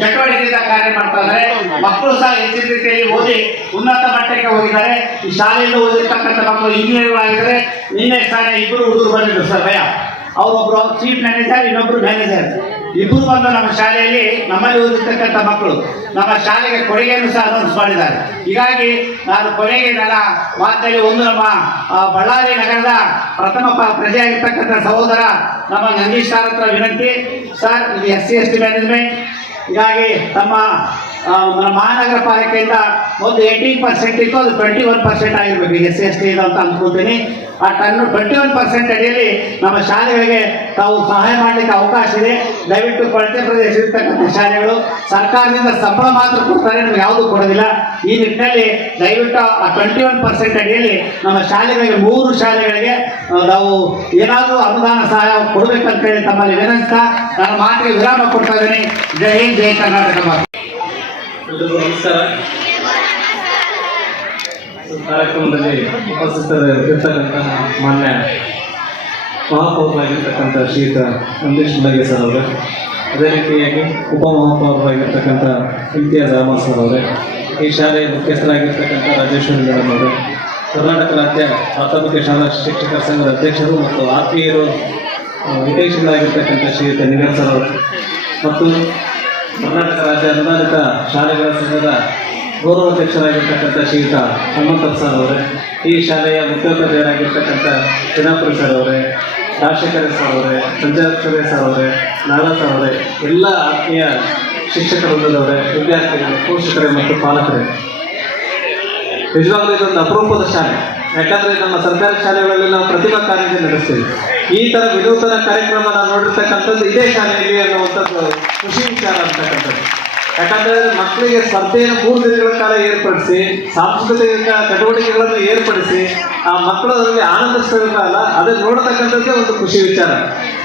ಚಟುವಟಿಕೆಯಿಂದ ಕಾರ್ಯ ಮಾಡ್ತಾ ಇದ್ದಾರೆ. ಮಕ್ಕಳು ಸಹ ಹೆಚ್ಚಿನ ರೀತಿಯಲ್ಲಿ ಓದಿ ಉನ್ನತ ಮಟ್ಟಕ್ಕೆ ಹೋಗಿದ್ದಾರೆ. ಈ ಶಾಲೆಯಲ್ಲಿ ಓದಿರ್ತಕ್ಕಂಥ ಮಕ್ಕಳು ಇಂಜಿನಿಯರ್ಗಳಾಗಿದ್ದಾರೆ ನಿನ್ನೆ ಸಾನೆ ಇಬ್ಬರು ಹುಡುಗರು ಬಂದಿದ್ರು ಸರ್, ಭಯ. ಅವರೊಬ್ರು ಚೀಫ್ ಮ್ಯಾನೇಜರ್ ಇನ್ನೊಬ್ರು ಮ್ಯಾನೇಜರ್ ಇಬ್ಬರು ಬಂದು ನಮ್ಮ ಶಾಲೆಯಲ್ಲಿ ನಮ್ಮಲ್ಲಿ ಓದಿರ್ತಕ್ಕಂಥ ಮಕ್ಕಳು ನಮ್ಮ ಶಾಲೆಗೆ ಕೊಡುಗೆಯನ್ನು ಸಹ ಅನೌನ್ಸ್ ಮಾಡಿದ್ದಾರೆ. ಹೀಗಾಗಿ ನಾನು ಕೊನೆಗೆ ನನ್ನ ಮಾತಲ್ಲಿ ಒಂದು ನಮ್ಮ ಬಳ್ಳಾರಿ ನಗರದ ಪ್ರಥಮ ಪ್ರಜೆಯಾಗಿರ್ತಕ್ಕಂಥ ಸಹೋದರ ನಮ್ಮ ನಂದೀಶ್ ಸರ್ ಹತ್ರ ವಿನಂತಿ. ಸರ್ ಇದು S C S T management. ಹೀಗಾಗಿ ತಮ್ಮ ಆ, ನಮ್ಮ ಮಹಾನಗರ ಪಾಲಿಕೆಯಿಂದ ಒಂದು ಏಯ್ಟೀನ್ ಪರ್ಸೆಂಟ್ ಇತ್ತು, ಅದು ಟ್ವೆಂಟಿ ಒನ್ ಪರ್ಸೆಂಟ್ ಆಗಿರ್ಬೇಕು ಎಸ್ ಎಸ್ ಟಿ ಅಂತ ಅಂದ್ಕೊಳ್ತೀನಿ ಆ ಟನ್ ಟ್ವೆಂಟಿ ಒನ್ ಪರ್ಸೆಂಟ್ ಅಡಿಯಲ್ಲಿ ನಮ್ಮ ಶಾಲೆಗಳಿಗೆ ತಾವು ಸಹಾಯ ಮಾಡಲಿಕ್ಕೆ ಅವಕಾಶ ಇದೆ. ದಯವಿಟ್ಟು ಕೊಳತೆ ಪ್ರದೇಶ ಇರ್ತಕ್ಕಂಥ ಶಾಲೆಗಳು ಸರ್ಕಾರದಿಂದ ಸಂಬಳ ಮಾತ್ರ ಕೊಡ್ತಾರೆ, ನಮ್ಗೆ ಯಾವುದು ಕೊಡೋದಿಲ್ಲ. ಈ ನಿಟ್ಟಿನಲ್ಲಿ ದಯವಿಟ್ಟು ಆ ಟ್ವೆಂಟಿ ಒನ್ ಪರ್ಸೆಂಟ್ ಅಡಿಯಲ್ಲಿ ನಮ್ಮ ಶಾಲೆಗಳಿಗೆ, ಮೂರು ಶಾಲೆಗಳಿಗೆ ನಾವು ಏನಾದರೂ ಅನುದಾನ ಸಹಾಯ ಕೊಡಬೇಕಂತ ಹೇಳಿ ತಮ್ಮಲ್ಲಿ ವಿನಂತ ನಾನು ಮಾತಿಗೆ ವಿರಾಮ ಕೊಡ್ತಾ ಇದ್ದೀನಿ. ಜೈ ಹಿಂದ್, ಜೈ ಕರ್ನಾಟಕ ಎಲ್ರಿಗೂ ನಮಸ್ಕಾರ ಕಾರ್ಯಕ್ರಮದಲ್ಲಿ ಉಪಸ್ಥಿತರಿರ್ತಕ್ಕಂತಹ ಮಾನ್ಯ ಮಹಾಪೌರರಾಗಿರ್ತಕ್ಕಂಥ ಶ್ರೀಯುತ ನಂದೀಶ್ ಮುಲಗೆ ಸರ್ ಅವರೇ, ಅದೇ ರೀತಿಯಾಗಿ ಉಪಮಹಾಪೌರರಾಗಿರ್ತಕ್ಕಂಥ ಇಮ್ತಿಯಾಜ್ ಅಹಮದ್ ಸರ್ ಅವರೇ, ಈ ಶಾಲೆಯ ಮುಖ್ಯಸ್ಥರಾಗಿರ್ತಕ್ಕಂಥ ರಾಜೇಶ್ವರಿ ಮೇಡಮ್ ಅವರೇ, ಕರ್ನಾಟಕ ರಾಜ್ಯ ಪ್ರಾಥಮಿಕ ಶಾಲಾ ಶಿಕ್ಷಕರ ಸಂಘದ ಅಧ್ಯಕ್ಷರು ಮತ್ತು ಆತ್ಮೀಯರು ವಿದೇಶಗಳಾಗಿರ್ತಕ್ಕಂಥ ಶ್ರೀಯುತ ನಿಗರ್ ಅವರು, ಮತ್ತು ಕರ್ನಾಟಕ ರಾಜ್ಯ ಅನುದಾನಿತ ಶಾಲೆಗಳ ಸಂಘದ ಗೌರವ ಅಧ್ಯಕ್ಷರಾಗಿರ್ತಕ್ಕಂಥ ಶ್ರೀಯುತ ಹನುಮಂತಪ್ಪ ಸರ್ ಅವರೇ, ಈ ಶಾಲೆಯ ಮುಖ್ಯೋಪಾಧ್ಯಾಯರಾಗಿರ್ತಕ್ಕಂಥ ಚಿನ್ನಾಪುರ ಸರ್ ಅವರೇ, ರಾಜಶೇಖರ ಸರ್ ಅವರೇ ಸಂಜಾಕ್ಷರೇ ಸರ್ ಅವರೇ, ನಾರಾ ಸರ್ ಅವರೇ, ಎಲ್ಲ ಆತ್ಮೀಯ ಶಿಕ್ಷಕ ವಿದ್ಯಾರ್ಥಿಗಳೇ, ಪೋಷಕರೇ ಮತ್ತು ಪಾಲಕರೇ. ನಿಜವಾಗಲೂ ಇದೊಂದು ಅಪರೂಪದ ಶಾಲೆ. ಯಾಕಂದ್ರೆ ನಮ್ಮ ಸರ್ಕಾರಿ ಶಾಲೆಗಳಲ್ಲಿ ನಾವು ಪ್ರತಿಭಾ ಕಾರ್ಯಕ್ರಮ ನಡೆಸ್ತೇವೆ. ಈ ತರ ವಿನೂತನ ಕಾರ್ಯಕ್ರಮ ನಾವು ನೋಡಿರ್ತಕ್ಕಂಥದ್ದು ಇದೇ ಶಾಲೆಯಲ್ಲಿ ಅನ್ನುವಂಥದ್ದು ಖುಷಿ ವಿಚಾರ ಅಂತಕ್ಕಂಥದ್ದು. ಯಾಕಂದ್ರೆ ಮಕ್ಕಳಿಗೆ ಸ್ಪರ್ಧೆಯನ್ನು ಮೂರು ದಿನಗಳ ಕಾಲ ಏರ್ಪಡಿಸಿ, ಸಾಂಸ್ಕೃತಿಕ ಚಟುವಟಿಕೆಗಳನ್ನು ಏರ್ಪಡಿಸಿ, ಆ ಮಕ್ಕಳಲ್ಲಿ ಆನಂದಿಸ್ತಾರಲ್ಲ ಅದನ್ನ ನೋಡತಕ್ಕಂಥದ್ದೇ ಒಂದು ಖುಷಿ ವಿಚಾರ.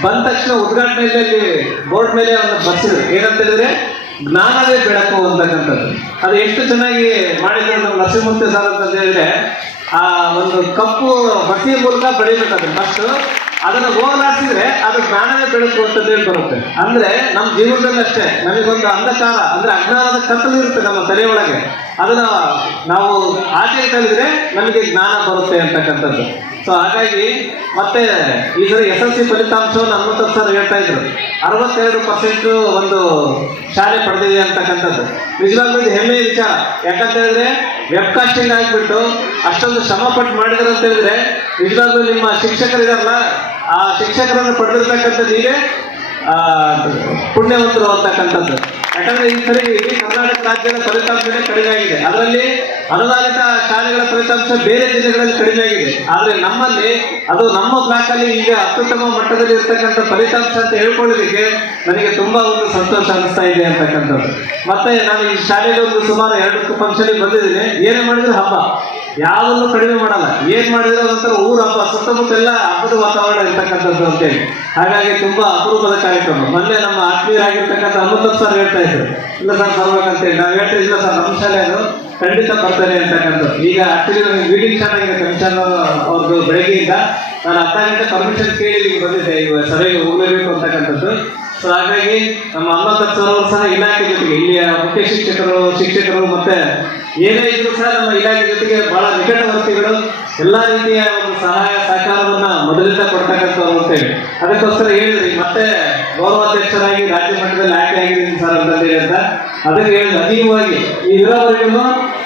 ಬಂದ ತಕ್ಷಣ ಉದ್ಘಾಟನೆಯಲ್ಲಿ ಬೋರ್ಡ್ ಮೇಲೆ ಒಂದು ಬಸ್ಸಿದೆ ಏನಂತ ಹೇಳಿದ್ರೆ, ಜ್ಞಾನವೇ ಬೆಳಕು ಅಂತಕ್ಕಂಥದ್ದು. ಅದು ಎಷ್ಟು ಚೆನ್ನಾಗಿ ಮಾಡಿದ್ರು ನಮ್ಮ ನರಸಿಂಹಮೂರ್ತಿ ಸರ್ ಅಂತ ಹೇಳಿದ್ರೆ ಆ, ಒಂದು ಕಪ್ಪು ಬಟ್ಟೆಯ ಮೂಲಕ ಬೆಳಿಬೇಕಾದ್ರೆ ಫಸ್ಟ್ ಅದನ್ನ ಹೋಗಲಾಡಿಸಿದ್ರೆ ಅದು ಜ್ಞಾನವೇ ಬೆಳಕು ಅಂತ ಬರುತ್ತೆ. ಅಂದ್ರೆ ನಮ್ಮ ಜೀವನದಲ್ಲಿ ಅಷ್ಟೇ, ನಮಗೊಂದು ಅಂಧಕಾರ, ಅಂದ್ರೆ ಅಜ್ಞಾನದ ಕತ್ತಲು ಇರುತ್ತೆ ನಮ್ಮ ತಲೆಯೊಳಗೆ ಅದನ್ನ ನಾವು ಆಚೆ ಕಲಿದ್ರೆ ನಮಗೆ ಜ್ಞಾನ ಬರುತ್ತೆ ಅಂತಕ್ಕಂಥದ್ದು. ಸೊ ಹಾಗಾಗಿ ಮತ್ತೆ ಇದರ ಎಸ್ ಎಲ್ ಸಿ ಫಲಿತಾಂಶವನ್ನು ಹನುಮಂತ ಸರ್ ಹೇಳ್ತಾ ಇದ್ರು. ಅರವತ್ತೆರಡು ಪರ್ಸೆಂಟ್ ಒಂದು ಶಾಲೆ ಪಡೆದಿದೆ ಅಂತಕ್ಕಂಥದ್ದು. ನಿಜವಾಗ್ಲೂ ಇದು ಹೆಮ್ಮೆಯ ವಿಚಾರ. ಯಾಕಂತ ಹೇಳಿದ್ರೆ ವೆಬ್ಕಾಸ್ಟಿಂಗ್ ಆಗಿಬಿಟ್ಟು ಅಷ್ಟೊಂದು ಶ್ರಮ ಪಟ್ಟು ಮಾಡಿದ್ರು ಅಂತ ಹೇಳಿದ್ರೆ ನಿಜವಾಗ್ಲೂ ನಿಮ್ಮ ಶಿಕ್ಷಕರಿದಾರಲ್ಲ ಆ ಶಿಕ್ಷಕರನ್ನು ಪಡೆದಿರ್ತಕ್ಕಂಥದ್ದು ಆ, ಪುಣ್ಯವಂತರು ಅಂತಕ್ಕಂಥದ್ದು. ಯಾಕಂದ್ರೆ ಈ ಸರಿ ಇಡೀ ಕರ್ನಾಟಕ ರಾಜ್ಯದ ಫಲಿತಾಂಶನೇ ಕಡಿಮೆ ಆಗಿದೆ ಅದರಲ್ಲಿ ಅನುದಾನಿತ ಶಾಲೆಗಳ ಫಲಿತಾಂಶ ಬೇರೆ ಜಿಲ್ಲೆಗಳಲ್ಲಿ ಕಡಿಮೆ ಆಗಿದೆ ಆದ್ರೆ ನಮ್ಮಲ್ಲಿ, ಅದು ನಮ್ಮ ಬ್ಲಾಕ್ ಅಲ್ಲಿ ಈಗ ಅತ್ಯುತ್ತಮ ಮಟ್ಟದಲ್ಲಿ ಇರ್ತಕ್ಕಂಥ ಫಲಿತಾಂಶ ಅಂತ ಹೇಳ್ಕೊಳ್ಳೋದಕ್ಕೆ ನನಗೆ ತುಂಬಾ ಒಂದು ಸಂತೋಷ ಅನಿಸ್ತಾ ಇದೆ ಅಂತಕ್ಕಂಥದ್ದು. ಮತ್ತೆ ನಾನು ಈ ಶಾಲೆಗೆ ಒಂದು ಸುಮಾರು ಎರಡು ಫಂಕ್ಷನ್ ಬಂದಿದ್ದೀನಿ. ಏನೇ ಮಾಡಿದ್ರು ಹಬ್ಬ. ಯಾವುದನ್ನು ಕಡಿಮೆ ಮಾಡಲ್ಲ. ಏನ್ ಮಾಡಿದ್ರೆ ಅದೊಂಥರ ಊರ ಹಬ್ಬ ಸುತ್ತಮುತ್ತ ಎಲ್ಲ ಹಬ್ಬದ ವಾತಾವರಣ ಇರ್ತಕ್ಕಂಥದ್ದು ಅಂತೇಳಿ ಹಾಗಾಗಿ ತುಂಬಾ ಅಪರೂಪದ ಕಾರ್ಯಕ್ರಮ. ಮೊನ್ನೆ ನಮ್ಮ ಆತ್ಮೀಯರಾಗಿರ್ತಕ್ಕಂಥ ಅಮೃತ ಸರ್ ಹೇಳ್ತಾ ಇದ್ರು. ಇಲ್ಲ ಸರ್ ಬರ್ಬೇಕಂತೇಳಿ ನಾವು ಹೇಳ್ತಾ ಇಲ್ಲ ಸರ್ ನಮ್ಮ ಶಾಲೆ ಅದು. ಖಂಡಿತ ಬರ್ತಾರೆ ಅಂತಕ್ಕಂಥದ್ದು. ಈಗ ಆಕ್ಚುಲಿ ನನಗೆ ಮೀಟಿಂಗ್ ಚೆನ್ನಾಗಿದೆ ಕಮಿಷನ್ ಅವ್ರದ್ದು ಬೆಳಗ್ಗೆಯಿಂದ. ನಾನು ಅರ್ಧ ಗಂಟೆ ಪರ್ಮಿಷನ್ ಕೇಳಿ ಇಲ್ಲಿಗೆ ಬಂದಿದ್ದೆ. ಈಗ ಸಭೆಗೆ ಹೋಗಲೇಬೇಕು ಅಂತಕ್ಕಂಥದ್ದು. ಸೊ ಹಾಗಾಗಿ ನಮ್ಮ ಅಮ್ಮ ಸರ್ ಅವರು ಸಹ ಇಲಾಖೆ ಜೊತೆಗೆ, ಇಲ್ಲಿಯ ಮುಖ್ಯ ಶಿಕ್ಷಕರು ಶಿಕ್ಷಕರು ಮತ್ತೆ ಏನೇ ಇದ್ರು ಸಹ ನಮ್ಮ ಇಲಾಖೆ ಜೊತೆಗೆ ಬಹಳ ನಿಕಟವರ್ತಿಗಳು ಎಲ್ಲಾ ರೀತಿಯ ಒಂದು ಸಹಾಯ ಸಹಕಾರವನ್ನ ಮೊದಲಿಂದ ಕೊಡ್ತಕ್ಕಂಥವ್ರು ಅಂತೇಳಿ ಅದಕ್ಕೋಸ್ಕರ ಹೇಳಿದ್ರಿ, ಮತ್ತೆ ಗೌರವಾಧ್ಯಕ್ಷರಾಗಿ, ರಾಜ್ಯ ಮಟ್ಟದಲ್ಲಿ ಆಯ್ಕೆ ಆಗಿದ್ದೀನಿ ಸರ್ ಅಂತ ಅಂತ. ಅದಕ್ಕೆ ಹೇಳಿದ್ರು ಅಧಿಕವಾಗಿ ಈ ಇರೋವರೆಗೂ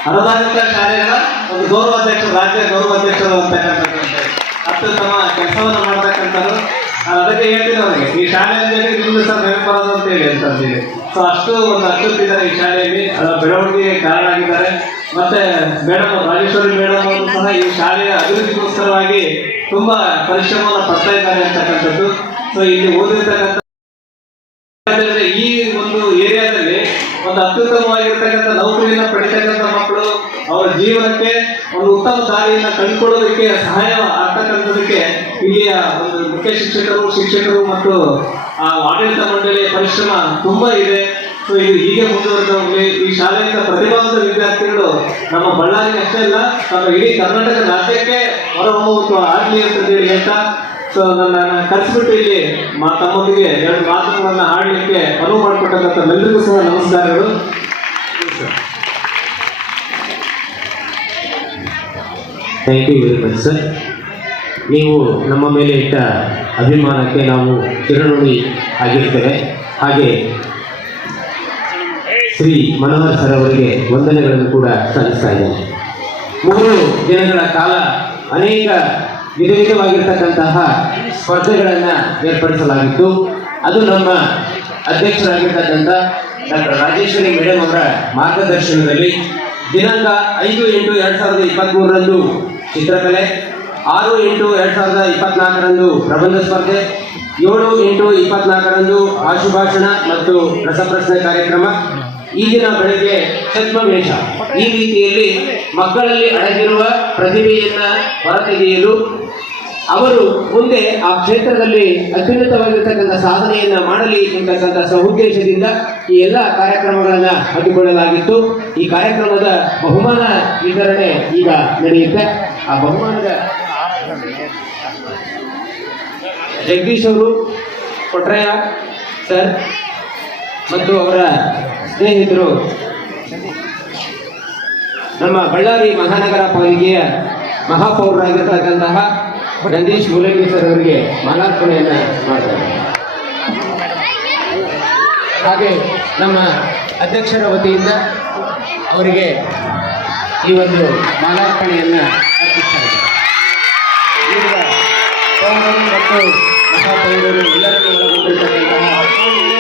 ಅನುದಾನಿತ ಶಾಲೆಗಳ ಒಂದು ಗೌರವಾಧ್ಯಕ್ಷರು, ರಾಜ್ಯ ಗೌರವಾಧ್ಯಕ್ಷರು ಅಂತಕ್ಕಂಥದ್ದು ಅಂತೇಳಿ. ಅತ್ಯುತ್ತಮ ಕೆಲಸವನ್ನು ಮಾಡ್ತಕ್ಕಂಥವ್ರು. ಅದಕ್ಕೆ ಹೇಳ್ತೀನಿ ಅವರಿಗೆ ಈ ಶಾಲೆ ಅಂದ್ರೆ ನಿಮ್ದು ಸಹ ನೆನಪಾದ ಅಂತ ಹೇಳಿ ಅಂತ ಅಂತೀನಿ ಸೊ ಅಷ್ಟು ಒಂದು ಅಚ್ಚುತ್ತಿದ್ದಾರೆ ಈ ಶಾಲೆಯಲ್ಲಿ ಅದರ ಬೆಳವಣಿಗೆಗೆ ಕಾರಣ ಆಗಿದ್ದಾರೆ. ಮತ್ತೆ ಮೇಡಮ್ ರಾಜೇಶ್ವರಿ ಮೇಡಮ್ ಅವರು ಸಹ ಈ ಶಾಲೆಯ ಅಭಿವೃದ್ಧಿಗೋಸ್ಕರವಾಗಿ ತುಂಬಾ ಪರಿಶ್ರಮವನ್ನು ಪಡ್ತಾ ಇದ್ದಾರೆ ಅಂತಕ್ಕಂಥದ್ದು. ಸೊ ಇಲ್ಲಿ ಓದಿರ್ತಕ್ಕಂಥ ಈ ಒಂದು ಏರಿಯಾದಲ್ಲಿ ಒಂದು ಅತ್ಯುತ್ತಮವಾಗಿರ್ತಕ್ಕಂಥ ನೌಕರಿಯನ್ನ ಪಡಿತಕ್ಕಂಥ ಮಕ್ಕಳು, ಅವರ ಜೀವನಕ್ಕೆ ಒಂದು ಉತ್ತಮ ದಾರಿಯನ್ನ ಕಂಡುಕೊಳ್ಳೋದಕ್ಕೆ ಸಹಾಯ ಆಗ್ತಕ್ಕಂಥದಕ್ಕೆ ಇಲ್ಲಿಯ ಒಂದು ಮುಖ್ಯ ಶಿಕ್ಷಕರು ಶಿಕ್ಷಕರು ಮತ್ತು, ಆ, ಆಡಳಿತ ಮಂಡಳಿಯ ಪರಿಶ್ರಮ ತುಂಬಾ ಇದೆ. ಸೊ ಇದು ಹೀಗೆ ಮುಂದುವರೆದ ಈ ಶಾಲೆಯಿಂದ ಪ್ರತಿಭಾವಂತ ವಿದ್ಯಾರ್ಥಿಗಳು ನಮ್ಮ ಬಳ್ಳಾರಿ ಅಷ್ಟೇ ಅಲ್ಲ ನಮ್ಮ ಇಡೀ ಕರ್ನಾಟಕ ರಾಜ್ಯಕ್ಕೆ ಹೊರಹೊಮ್ಮುವ ಆಗ್ಲಿ ಅಂತ ಹೇಳಿ ಹೇಳ್ತಾ ಸೊ ನನ್ನ ಕರೆಸಿಬಿಟ್ಟು ಇಲ್ಲಿ ಮಾ, ತಮ್ಮೊಂದಿಗೆ ಎರಡು ಮಾತುಗಳನ್ನ ಹಾಡಲಿಕ್ಕೆ ಅನುವು ಮಾಡಿಕೊಟ್ಟಂತ ಎಲ್ಲರಿಗೂ ಸಹ ನಮಸ್ಕಾರಗಳು. Thank you very much sir ನೀವು ನಮ್ಮ ಮೇಲೆ ಇಟ್ಟ ಅಭಿಮಾನಕ್ಕೆ ನಾವು ಚಿರಋಣಿ ಆಗಿರ್ತೇವೆ. ಹಾಗೆ ಶ್ರೀ ಮನೋಹರ್ ಸರ್ ಅವರಿಗೆ ವಂದನೆಗಳನ್ನು ಕೂಡ ಸಲ್ಲಿಸ್ತಾ ಇದ್ದೇನೆ. ಮೂರು ದಿನಗಳ ಕಾಲ ಅನೇಕ ವಿಧ ವಿಧವಾಗಿರ್ತಕ್ಕಂತಹ ಸ್ಪರ್ಧೆಗಳನ್ನು ಏರ್ಪಡಿಸಲಾಗಿತ್ತು. ಅದು ನಮ್ಮ ಅಧ್ಯಕ್ಷರಾಗಿರ್ತಕ್ಕಂಥ ಡಾಕ್ಟರ್ ರಾಜೇಶ್ವರಿ ಮೇಡಮ್ ಅವರ ಮಾರ್ಗದರ್ಶನದಲ್ಲಿ ದಿನಾಂಕ ಐದು ಎಂಟು ಎರಡು ಸಾವಿರದ ಇಪ್ಪತ್ತ್ಮೂರರಂದು ಚಿತ್ರಕಲೆ, ಆರು ಎಂಟು ಎರಡು ಸಾವಿರದ ಇಪ್ಪತ್ನಾಲ್ಕರಂದು ಪ್ರಬಂಧ ಸ್ಪರ್ಧೆ, ಏಳು ಎಂಟು ಇಪ್ಪತ್ನಾಲ್ಕರಂದು ಆಶುಭಾಷಣ ಮತ್ತು ರಸಪ್ರಶ್ನೆ ಕಾರ್ಯಕ್ರಮ ಈ ದಿನ ಬೆಳಗ್ಗೆ ಛದ್ಮವೇಷ ಈ ರೀತಿಯಲ್ಲಿ ಮಕ್ಕಳಲ್ಲಿ ಅಡಗಿರುವ ಪ್ರತಿಭೆಯನ್ನ ಹೊರತೆಗೆಯಲು ಅವರು ಮುಂದೆ ಆ ಕ್ಷೇತ್ರದಲ್ಲಿ ಅತ್ಯುನ್ನತವಾಗಿರ್ತಕ್ಕಂಥ ಸಾಧನೆಯನ್ನ ಮಾಡಲಿ ಎಂತಕ್ಕಂಥ ಸಹುದ್ದೇಶದಿಂದ ಈ ಎಲ್ಲ ಕಾರ್ಯಕ್ರಮಗಳನ್ನ ಹಮ್ಮಿಕೊಳ್ಳಲಾಗಿತ್ತು. ಈ ಕಾರ್ಯಕ್ರಮದ ಬಹುಮಾನ ವಿತರಣೆ ಈಗ ನಡೆಯುತ್ತೆ. ಆ ಬಹುಮಾನದ ಜಗದೀಶ್ ಅವರು ಕೊಟ್ರಯ್ಯ ಸರ್ ಮತ್ತು ಅವರ ಸ್ನೇಹಿತರು ನಮ್ಮ ಬಳ್ಳಾರಿ ಮಹಾನಗರ ಪಾಲಿಕೆಯ ಮಹಾಪೌರರಾಗಿರ್ತಕ್ಕಂತಹ ನಂದೀಶ್ ಮುಲಂಗಿ ಸರ್ ಅವರಿಗೆ ಮಾಲಾರ್ಪಣೆಯನ್ನು ಮಾಡ್ತಾರೆ ಹಾಗೆ ನಮ್ಮ ಅಧ್ಯಕ್ಷರ ವತಿಯಿಂದ ಅವರಿಗೆ ಈ ಒಂದು ಮಾಲಾರ್ಪಣೆಯನ್ನು ಅರ್ಪಿಸ್ತಾರೆ ಮತ್ತು ಮಹಾಪೌರರು ಎಲ್ಲರನ್ನೂ ಒಳಗೊಂಡಿರ್ತಕ್ಕಂತಹ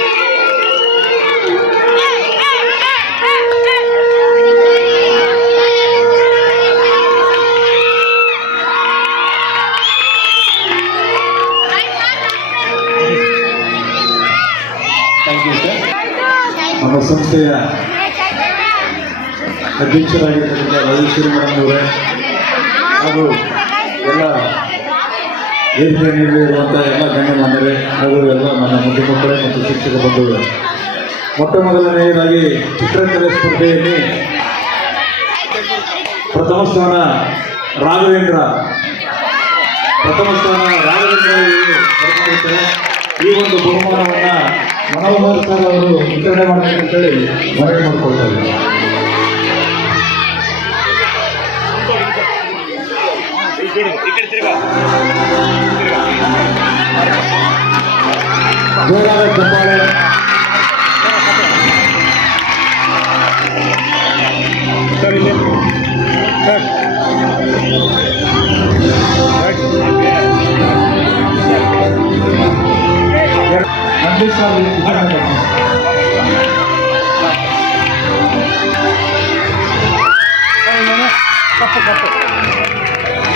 ಸಂಸ್ಥೆಯ ಅಧ್ಯಕ್ಷರಾಗಿರ್ತಕ್ಕಂಥ ರಾಜೇಶ್ವರಿ ಮೇಡಮ್ ಅವರೇ, ಹಾಗೂ ಎಲ್ಲ ವೇದಿಕೆ ಮೇಲೆ ಇರುವಂಥ ಎಲ್ಲ ಗಣ್ಯಮಾನ್ಯರೇ ಹಾಗೂ ಎಲ್ಲ ನನ್ನ ಮುಖ್ಯ ಮಕ್ಕಳೇ ಮತ್ತು ಶಿಕ್ಷಕ ಬಂಧುಗಳು. ಮೊಟ್ಟ ಮೊದಲನೆಯದಾಗಿ ಚಿತ್ರಕಲೆ ಸ್ಪರ್ಧೆಯಲ್ಲಿ ಪ್ರಥಮ ಸ್ಥಾನ ರಾಘವೇಂದ್ರ. ಪ್ರಥಮ ಸ್ಥಾನ ರಾಘವೇಂದ್ರ ಈ ಒಂದು ಬಹುಮಾನವನ್ನ ಮನೋಹರ್ ಸರ್ ಅವರು ವಿತರಣೆ ಅಂತೇಳಿ ಮನವಿ ಮಾಡ್ಕೊಳ್ತಾರೆ. ಜೋರಾದ ಚಪ್ಪಾಳೆ ನಂದೀಶ್ ಸರ್ ವಿತರಣೆ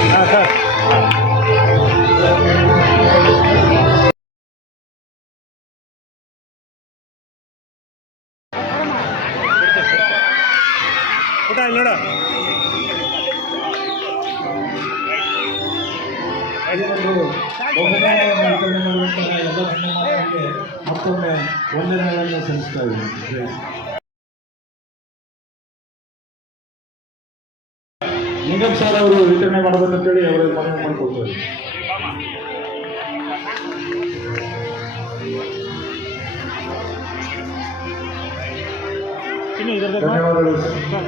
ಮಾಡ್ತಾರೆ. ಪುಟ ಇಲ್ಲಿ ನೋಡು ಈ ಒಂದು ಬಹುಮಾನವನ್ನು ಮತ್ತೊಮ್ಮೆ ವಂದನೆಗಳನ್ನು ಸಲ್ಲಿಸ್ತಾ ಇದ್ದೀನಿ. ನಿಗಮ್ ಸರ್ ಅವರು ವಿತರಣೆ ಮಾಡಬೇಕಂತೇಳಿ ಅವರ ಮನವಿ ಮಾಡಿಕೊಳ್ತಾರೆ ಧನ್ಯವಾದಗಳು ಸರ್.